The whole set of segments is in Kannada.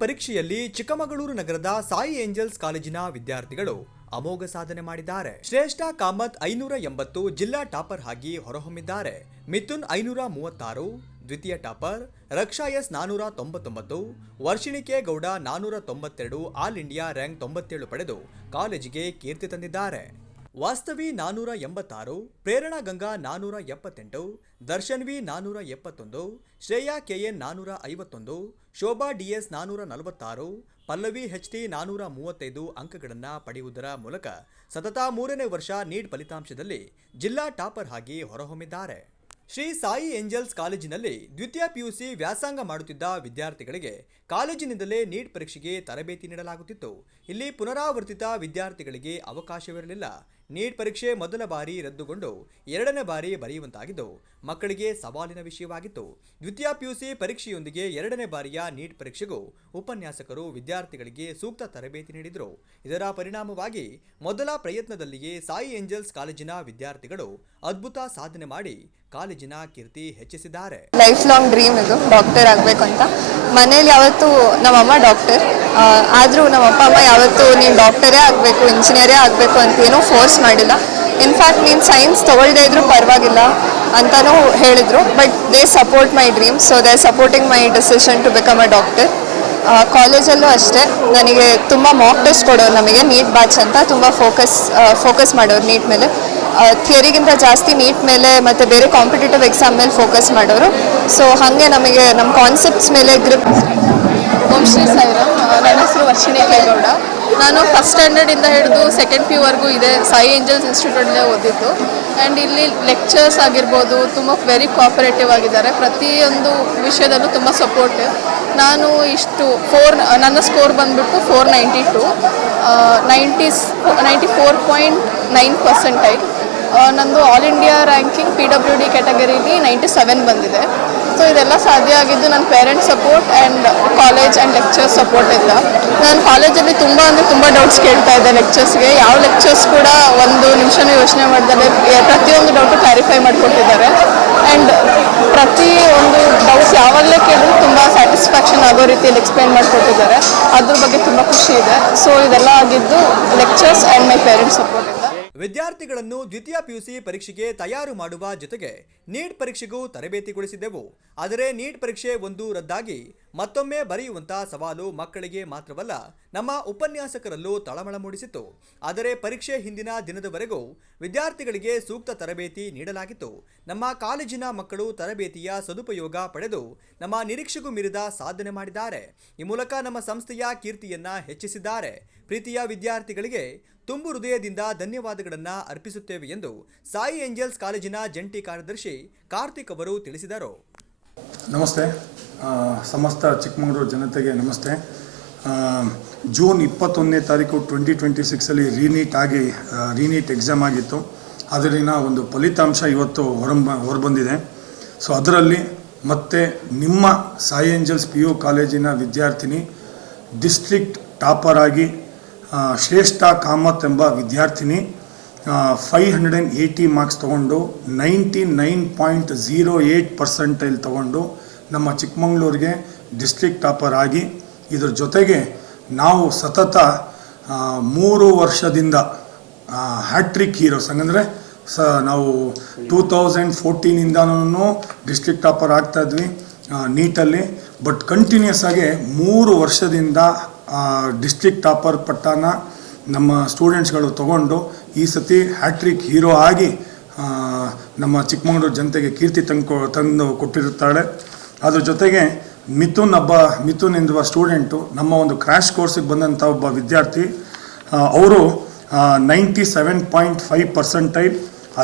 ಪರೀಕ್ಷೆಯಲ್ಲಿ ಚಿಕ್ಕಮಗಳೂರು ನಗರದ ಸಾಯಿ ಏಂಜಲ್ಸ್ ಕಾಲೇಜಿನ ವಿದ್ಯಾರ್ಥಿಗಳು ಅಮೋಘ ಸಾಧನೆ ಮಾಡಿದ್ದಾರೆ. ಶ್ರೇಷ್ಠ ಕಾಮತ್ 580 ಜಿಲ್ಲಾ ಟಾಪರ್ ಆಗಿ ಹೊರಹೊಮ್ಮಿದ್ದಾರೆ. ಮಿಥುನ್ 536, ದ್ವಿತೀಯ topper Raksha S 499, Varshini K Gowda 492 all India rank 97 ಪಡೆದು ಕಾಲೇಜಿಗೆ ಕೀರ್ತಿ ತಂದಿದ್ದಾರೆ. Vastavi 486, Prerana Ganga 478, Darshanvi 471, Shreya K N 451, Shobha D S 446, Pallavi H T 435 ಅಂಕಗಳನ್ನು ಪಡೆಯುವುದರ ಮೂಲಕ ಸತತ 3ನೇ ವರ್ಷ ನೀಟ್ ಫಲಿತಾಂಶದಲ್ಲಿ ಜಿಲ್ಲಾ ಟಾಪರ್ ಆಗಿ ಹೊರಹೊಮ್ಮಿದ್ದಾರೆ. ಶ್ರೀ ಸಾಯಿ ಏಂಜಲ್ಸ್ ಕಾಲೇಜಿನಲ್ಲಿ ದ್ವಿತೀಯ ಪಿಯುಸಿ ವ್ಯಾಸಂಗ ಮಾಡುತ್ತಿದ್ದ ವಿದ್ಯಾರ್ಥಿಗಳಿಗೆ ಕಾಲೇಜಿನಿಂದಲೇ ನೀಟ್ ಪರೀಕ್ಷೆಗೆ ತರಬೇತಿ ನೀಡಲಾಗುತ್ತಿತ್ತು. ಇಲ್ಲಿ ಪುನರಾವರ್ತಿತ ವಿದ್ಯಾರ್ಥಿಗಳಿಗೆ ಅವಕಾಶವಿರಲಿಲ್ಲ. ನೀಟ್ ಪರೀಕ್ಷೆ ಮೊದಲ ಬಾರಿ ರದ್ದುಗೊಂಡು 2ನೇ ಬಾರಿ ಬರೆಯುವಂತಾಗಿದ್ದು ಮಕ್ಕಳಿಗೆ ಸವಾಲಿನ ವಿಷಯವಾಗಿತ್ತು. ದ್ವಿತೀಯ ಪಿಯುಸಿ ಪರೀಕ್ಷೆಯೊಂದಿಗೆ 2ನೇ ಬಾರಿಯ ನೀಟ್ ಪರೀಕ್ಷೆಗೂ ಉಪನ್ಯಾಸಕರು ವಿದ್ಯಾರ್ಥಿಗಳಿಗೆ ಸೂಕ್ತ ತರಬೇತಿ ನೀಡಿದರು. ಇದರ ಪರಿಣಾಮವಾಗಿ ಮೊದಲ ಪ್ರಯತ್ನದಲ್ಲಿಯೇ ಸಾಯಿ ಏಂಜಲ್ಸ್ ಕಾಲೇಜಿನ ವಿದ್ಯಾರ್ಥಿಗಳು ಅದ್ಭುತ ಸಾಧನೆ ಮಾಡಿ ಕಾಲೇಜಿನ ಕೀರ್ತಿ ಹೆಚ್ಚಿಸಿದ್ದಾರೆ. ಲೈಫ್ ಲಾಂಗ್ ಡ್ರೀಮ್ ಇದು, ಡಾಕ್ಟರ್ ಆಗಬೇಕು ಅಂತ. ಮನೇಲಿ ಯಾವತ್ತೂ ನಮ್ಮಮ್ಮ ಡಾಕ್ಟರ್, ಆದರೂ ನಮ್ಮ ಅಪ್ಪ ಅಮ್ಮ ಯಾವತ್ತೂ ನೀನು ಡಾಕ್ಟರೇ ಆಗಬೇಕು, ಇಂಜಿನಿಯರೇ ಆಗಬೇಕು ಅಂತ ಏನೂ ಫೋರ್ಸ್ ಮಾಡಿಲ್ಲ. ಇನ್ಫ್ಯಾಕ್ಟ್ ನೀನು ಸೈನ್ಸ್ ತೊಗೊಳ್ದೇ ಇದ್ರೂ ಪರವಾಗಿಲ್ಲ ಅಂತಲೂ ಹೇಳಿದರು. But they support my dream, so they supporting my decision to become a doctor. ಕಾಲೇಜಲ್ಲೂ ಅಷ್ಟೇ ನನಗೆ ತುಂಬ ಮಾಕ್ ಟೆಸ್ಟ್ ಕೊಡೋರು, ನಮಗೆ ನೀಟ್ ಬ್ಯಾಚ್ ಅಂತ ತುಂಬ ಫೋಕಸ್ ಮಾಡೋರು ನೀಟ್ ಮೇಲೆ. ಥಿಯರಿಗಿಂತ ಜಾಸ್ತಿ ನೀಟ್ ಮೇಲೆ ಮತ್ತು ಬೇರೆ ಕಾಂಪಿಟೇಟಿವ್ ಎಕ್ಸಾಮ್ ಮೇಲೆ ಫೋಕಸ್ ಮಾಡೋರು. ಸೊ ಹಾಗೆ ನಮಗೆ ನಮ್ಮ ಕಾನ್ಸೆಪ್ಟ್ಸ್ ಮೇಲೆ ಗ್ರಿಪ್. ಓಂ ಶ್ರೀ ಸಾಯಿರಾಮ್. ನನ್ನ ಹೆಸರು ವರ್ಷಿಣಿ ಕೆ ಗೌಡ. ನಾನು ಫಸ್ಟ್ ಸ್ಟ್ಯಾಂಡರ್ಡಿಂದ ಹಿಡಿದು ಸೆಕೆಂಡ್ ಪಿ ವರೆಗೂ ಇದೆ ಸಾಯಿ ಏಂಜಲ್ಸ್ ಇನ್ಸ್ಟಿಟ್ಯೂಟಲ್ಲೇ ಓದಿದ್ದು. ಆ್ಯಂಡ್ ಇಲ್ಲಿ ಲೆಕ್ಚರ್ಸ್ ಆಗಿರ್ಬೋದು ತುಂಬ ವೆರಿ ಕೋಆಪರೇಟಿವ್ ಆಗಿದ್ದಾರೆ. ಪ್ರತಿಯೊಂದು ವಿಷಯದಲ್ಲೂ ತುಂಬ ಸಪೋರ್ಟಿವ್. ನಾನು ನನ್ನ ಸ್ಕೋರ್ ಬಂದುಬಿಟ್ಟು 492, 94.9%. ನಂದು ಆಲ್ ಇಂಡಿಯಾ ರ್ಯಾಂಕಿಂಗ್ PWD ಕ್ಯಾಟಗರಿಲಿ 97 ಬಂದಿದೆ. ಸೊ ಇದೆಲ್ಲ ಸಾಧ್ಯ ಆಗಿದ್ದು ನನ್ನ parents support and college and lectures support ಇಂದ. ನಾನು ಕಾಲೇಜಲ್ಲಿ ತುಂಬ ಡೌಟ್ಸ್ ಕೇಳ್ತಾ ಇದ್ದೆ ಲೆಕ್ಚರ್ಸ್ಗೆ. ಯಾವ ಲೆಕ್ಚರ್ಸ್ ಕೂಡ ಒಂದು ನಿಮಿಷನೂ ಯೋಚನೆ ಮಾಡ್ತಾರೆ, ಪ್ರತಿಯೊಂದು ಡೌಟು ಕ್ಲಾರಿಫೈ ಮಾಡಿಕೊಟ್ಟಿದ್ದಾರೆ. ಆ್ಯಂಡ್ ಪ್ರತಿಯೊಂದು ಡೌಟ್ಸ್ ಯಾವಾಗಲೇ ಕೇಳಿದ್ರು ತುಂಬ ಸ್ಯಾಟಿಸ್ಫ್ಯಾಕ್ಷನ್ ಆಗೋ ರೀತಿಯಲ್ಲಿ ಎಕ್ಸ್ಪ್ಲೈನ್ ಮಾಡಿಕೊಟ್ಟಿದ್ದಾರೆ. ಅದ್ರ ಬಗ್ಗೆ ತುಂಬ ಖುಷಿ ಇದೆ. ಸೊ ಇದೆಲ್ಲ ಆಗಿದ್ದು lectures and my parents support ಇಂದ. ವಿದ್ಯಾರ್ಥಿಗಳನ್ನು ದ್ವಿತೀಯ ಪಿಯುಸಿ ಪರೀಕ್ಷೆಗೆ ತಯಾರು ಮಾಡುವ ಜೊತೆಗೆ ನೀಟ್ ಪರೀಕ್ಷೆಗೂ ತರಬೇತಿಗೊಳಿಸಿದ್ದೆವು. ಆದರೆ ನೀಟ್ ಪರೀಕ್ಷೆ ಒಂದು ರದ್ದಾಗಿ ಮತ್ತೊಮ್ಮೆ ಬರೆಯುವಂಥ ಸವಾಲು ಮಕ್ಕಳಿಗೆ ಮಾತ್ರವಲ್ಲ, ನಮ್ಮ ಉಪನ್ಯಾಸಕರಲ್ಲೂ ತಳಮಳ ಮೂಡಿಸಿತ್ತು. ಆದರೆ ಪರೀಕ್ಷೆ ಹಿಂದಿನ ದಿನದವರೆಗೂ ವಿದ್ಯಾರ್ಥಿಗಳಿಗೆ ಸೂಕ್ತ ತರಬೇತಿ ನೀಡಲಾಗಿತ್ತು. ನಮ್ಮ ಕಾಲೇಜಿನ ಮಕ್ಕಳು ತರಬೇತಿಯ ಸದುಪಯೋಗ ಪಡೆದು ನಮ್ಮ ನಿರೀಕ್ಷೆಗೂ ಮೀರಿದ ಸಾಧನೆ ಮಾಡಿದ್ದಾರೆ. ಈ ಮೂಲಕ ನಮ್ಮ ಸಂಸ್ಥೆಯ ಕೀರ್ತಿಯನ್ನ ಹೆಚ್ಚಿಸಿದ್ದಾರೆ. ಪ್ರೀತಿಯ ವಿದ್ಯಾರ್ಥಿಗಳಿಗೆ ತುಂಬು ಹೃದಯದಿಂದ ಧನ್ಯವಾದಗಳನ್ನು ಅರ್ಪಿಸುತ್ತೇವೆ ಎಂದು ಸಾಯಿ ಏಂಜಲ್ಸ್ ಕಾಲೇಜಿನ ಜಂಟಿ ಕಾರ್ಯದರ್ಶಿ ಕಾರ್ತಿಕ್ ಅವರು ತಿಳಿಸಿದರು. ನಮಸ್ತೆ. ಸಮಸ್ತ ಚಿಕ್ಕಮಗಳೂರು ಜನತೆಗೆ ನಮಸ್ತೆ. ಜೂನ್ 21ನೇ ತಾರೀಕು 2026 ರೀನೀಟ್ ಎಕ್ಸಾಮ್ ಆಗಿತ್ತು. ಅದರಿನ ಒಂದು ಫಲಿತಾಂಶ ಇವತ್ತು ಹೊರಬಂದಿದೆ. ಸೊ ಅದರಲ್ಲಿ ಮತ್ತೆ ನಿಮ್ಮ ಸಾಯಿ ಏಂಜಲ್ಸ್ PU ಕಾಲೇಜಿನ ವಿದ್ಯಾರ್ಥಿನಿ ಡಿಸ್ಟ್ರಿಕ್ಟ್ ಟಾಪರ್ ಆಗಿ ಶ್ರೇಷ್ಠ ಕಾಮತ್ ಎಂಬ ವಿದ್ಯಾರ್ಥಿನಿ 580 ಮಾರ್ಕ್ಸ್ ತೊಗೊಂಡು 99.08% ತೊಗೊಂಡು ನಮ್ಮ ಚಿಕ್ಕಮಗಳೂರಿಗೆ ಡಿಸ್ಟ್ರಿಕ್ಟ್ ಟಾಪರ್ ಆಗಿ, ಇದರ ಜೊತೆಗೆ ನಾವು ಸತತ 3 ವರ್ಷದಿಂದ ಹ್ಯಾಟ್ರಿಕ್ ಹೀರೋಸ್ ಹಂಗಂದರೆ ನಾವು 2014ಇಂದನೂ ಡಿಸ್ಟ್ರಿಕ್ಟ್ ಟಾಪರ್ ಆಗ್ತಾಯಿದ್ವಿ ನೀಟಲ್ಲಿ. ಬಟ್ ಕಂಟಿನ್ಯೂಸ್ ಆಗಿ 3 ವರ್ಷದಿಂದ ಡಿಸ್ಟ್ರಿಕ್ಟ್ ಟಾಪರ್ ಪಟ್ಟಾನ ನಮ್ಮ ಸ್ಟೂಡೆಂಟ್ಸ್ಗಳು ತೊಗೊಂಡು ಈ ಸತಿ ಹ್ಯಾಟ್ರಿಕ್ ಹೀರೋ ಆಗಿ ನಮ್ಮ ಚಿಕ್ಕಮಗಳೂರು ಜನತೆಗೆ ಕೀರ್ತಿ ತಂದು ಕೊಟ್ಟಿರುತ್ತಾಳೆ. ಅದ್ರ ಜೊತೆಗೆ ಮಿಥುನ್ ಎಂಬ ಸ್ಟೂಡೆಂಟು ನಮ್ಮ ಒಂದು ಕ್ರ್ಯಾಶ್ ಕೋರ್ಸಿಗೆ ಬಂದಂಥ ಒಬ್ಬ ವಿದ್ಯಾರ್ಥಿ. ಅವರು 97.5%.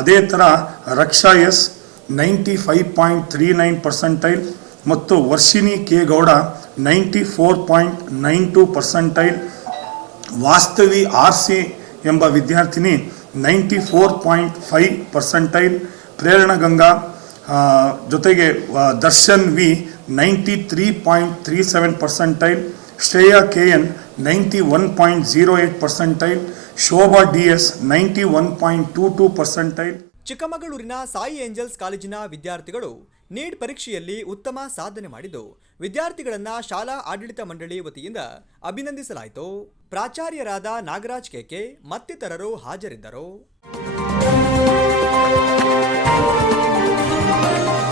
ಅದೇ ಥರ ರಕ್ಷಾ ಎಸ್ 95.39% ಮತ್ತು ವರ್ಷಿಣಿ ಕೆ ಗೌಡ 94.92%. ವಾಸ್ತವಿ RC ಎಂಬ ವಿದ್ಯಾರ್ಥಿನಿ 94.5%. ಪ್ರೇರಣಾ ಗಂಗಾ ಜೊತೆಗೆ Darshan V 93.37%. Shreya KN 91.08%. Shobha DS 91.22%. ಚಿಕ್ಕಮಗಳೂರಿನ ಸಾಯಿ ಏಂಜಲ್ಸ್ ಕಾಲೇಜಿನ ವಿದ್ಯಾರ್ಥಿಗಳು ನೀಟ್ ಪರೀಕ್ಷೆಯಲ್ಲಿ ಉತ್ತಮ ಸಾಧನೆ ಮಾಡಿದ್ದು ವಿದ್ಯಾರ್ಥಿಗಳನ್ನ ಶಾಲಾ ಆಡಳಿತ ಮಂಡಳಿ ವತಿಯಿಂದ ಅಭಿನಂದಿಸಲಾಯಿತು. ಪ್ರಾಚಾರ್ಯರಾದ ನಾಗರಾಜ್ ಕೆಕೆ ಮತ್ತಿತರರು ಹಾಜರಿದ್ದರು.